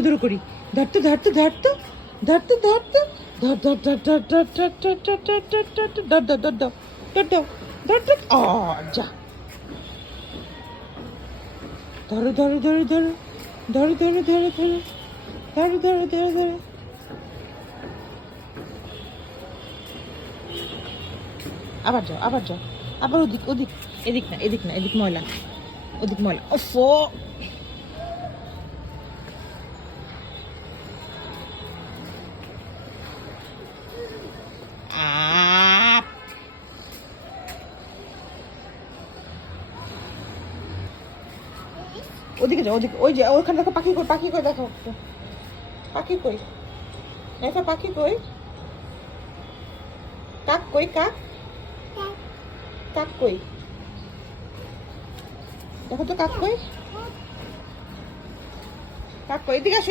ধরো করি ধরতো ধরতো ধরতো ধরতো ধরতো ধর ধর ধর ধর ধর ধর ধর ধর ধর ধর ধর ধর ধর ধর ধর ধর ধর ধর যা ধরো ধরো ধরো ধরো ধরো ধরো ধরো ধরো ধরো ধরো ধরো ধরো আবার যাও আবার যাও আবার ওদিক ওদিক এদিক না এদিক না এদিক ময়লা ওদিক ময়লা ওফো আপ ওদিকে যাও ওদিকে ওই যে ওখানে দেখো পাখি কই দেখো পাখি কই দেখো পাখি কই কাক কই কাক কাক কই দেখো তো কাক কই এদিকে আসো